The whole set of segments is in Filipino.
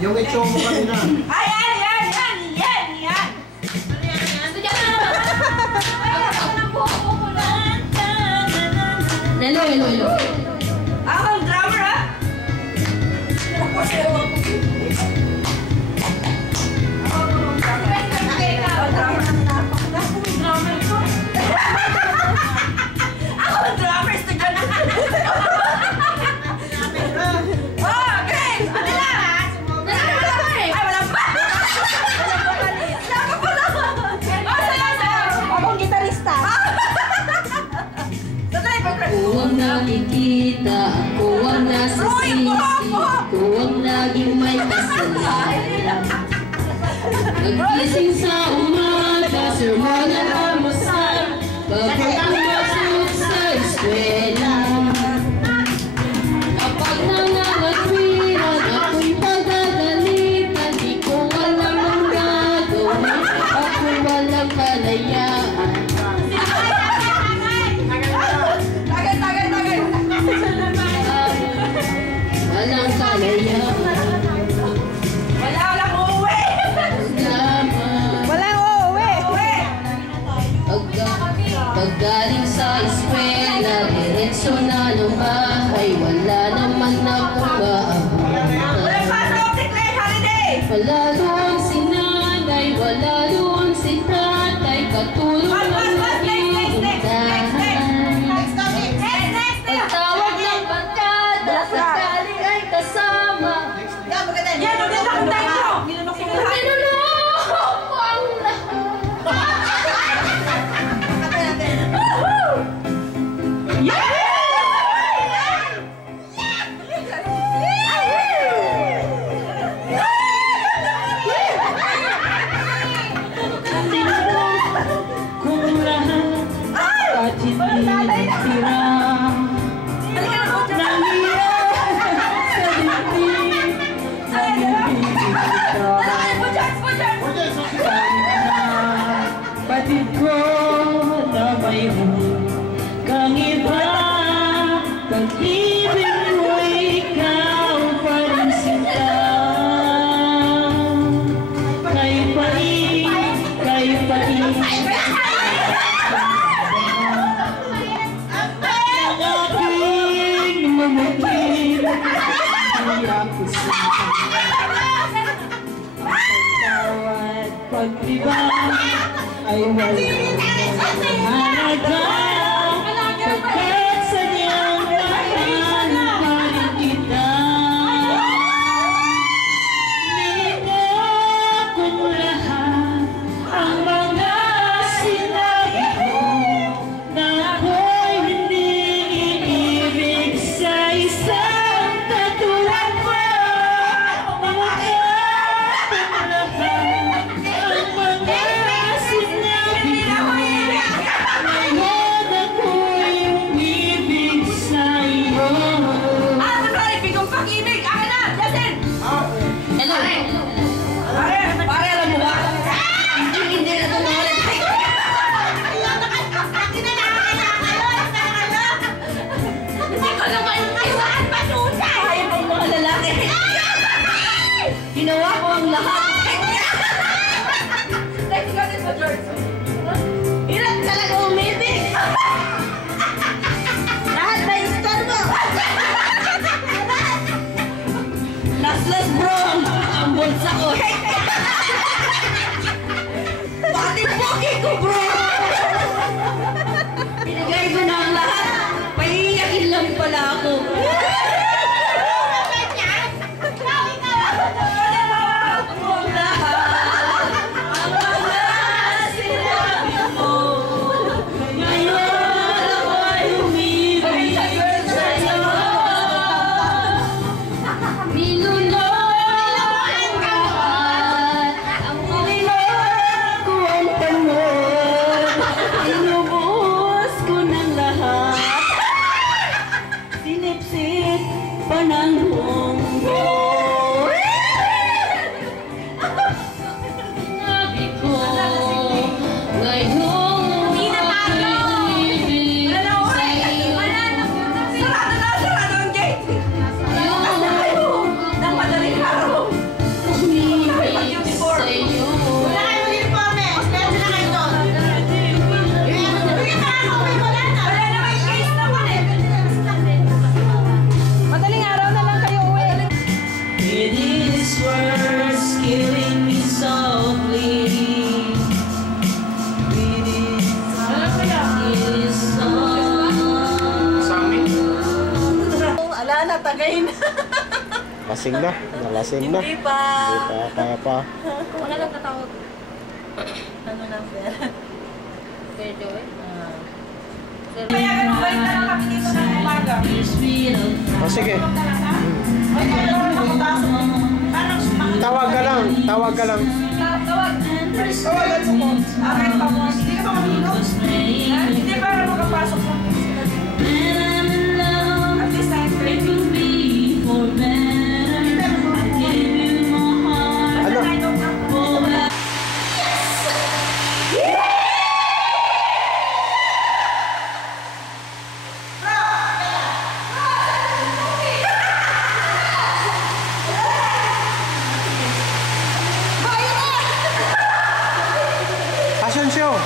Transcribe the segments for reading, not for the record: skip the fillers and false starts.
Yung itsyo mo kanina. Ay, yan! Hello. Ako ang drummer, ha? Nakikita ako ang nasa sisi, ako ang laging may kasalanan. Nagising sa umaga, sermon at almusal, pagkamasok sa eskwela. Kapag nangangatwiran, ako'y pagagalitan, di ko alam ang gagawin, ako'y walang kalayaan. Walang kalayaan. Walang uuwi! Walang uuwi! Paggaling sa eskwela, diretso na ng bahay, wala naman akong maabutan. Wala doon si nanay, wala doon si tatay, katulong ng nagihintahan. Pagtawag ng barkada, sakali ay kasama. Yan, ulit akong tayo! Nilunok ko ang Batid ko na mayroon kang iba, pag-ibig mo ikaw pa rin sinta. Kayo pa rin ang aking mamagin, hindi ako sinta. Pagtawad, pag-ibang ay walang mahalaga, pagkat sadyang mahal pa rin kita. Nilinaw kong lahat ang mga sinabi ko, na ako'y hindi iibig sa isang katulad mo. Ginawa ko ang lahat. Next one is for George. Hirap talaga umibig. Lahat na install mo. Naslas bro ang bulsa ko. Pati pogi ko bro. Pinagay ko na ang lahat. Paiiyakin lang pala ako. Niluloko ang Nalasing na. Nalasing na. Hindi pa. Hindi pa. Kaya pa. Wala lang tatawag. Ano number? Kuya Joey? Kaya ganun, balik na lang kami dito ng umaga. O sige. Ay, kaya lang nakapasok. Parang Tawag ka lang. Tawag ka lang. tawag. Tawagan mo ko. Akin pa mo. Hindi ka ba makinom? Hindi para makapasok mo. At least I'm ready. Ano? Fashion show.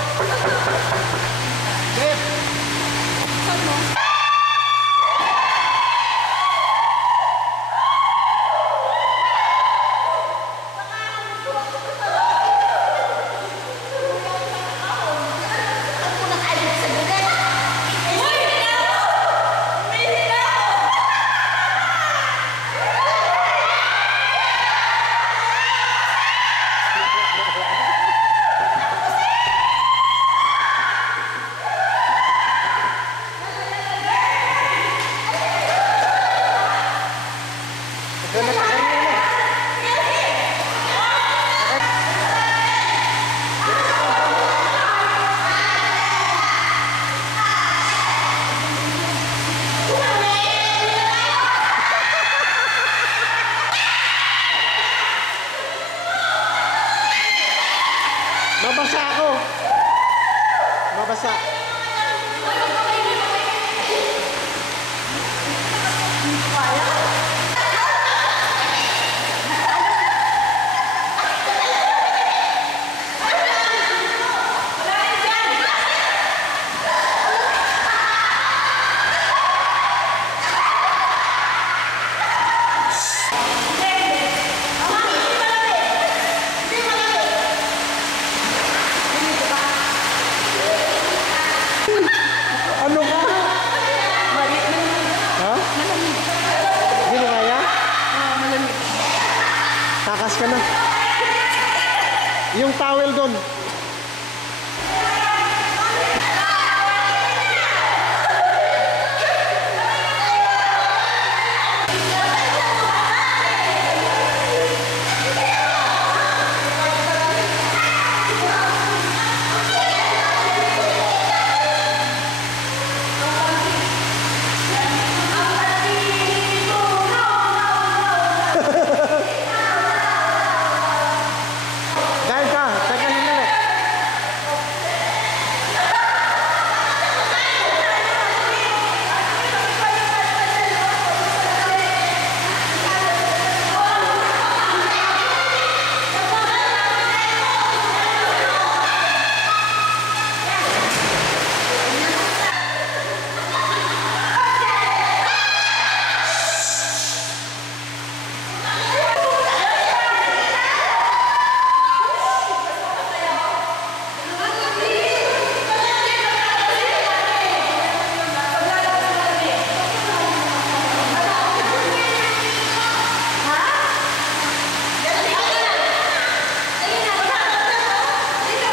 Mabasa ako. Mabasa. Ano ka? Ha? Hindi mo kaya? Takas ka na. Yung towel doon.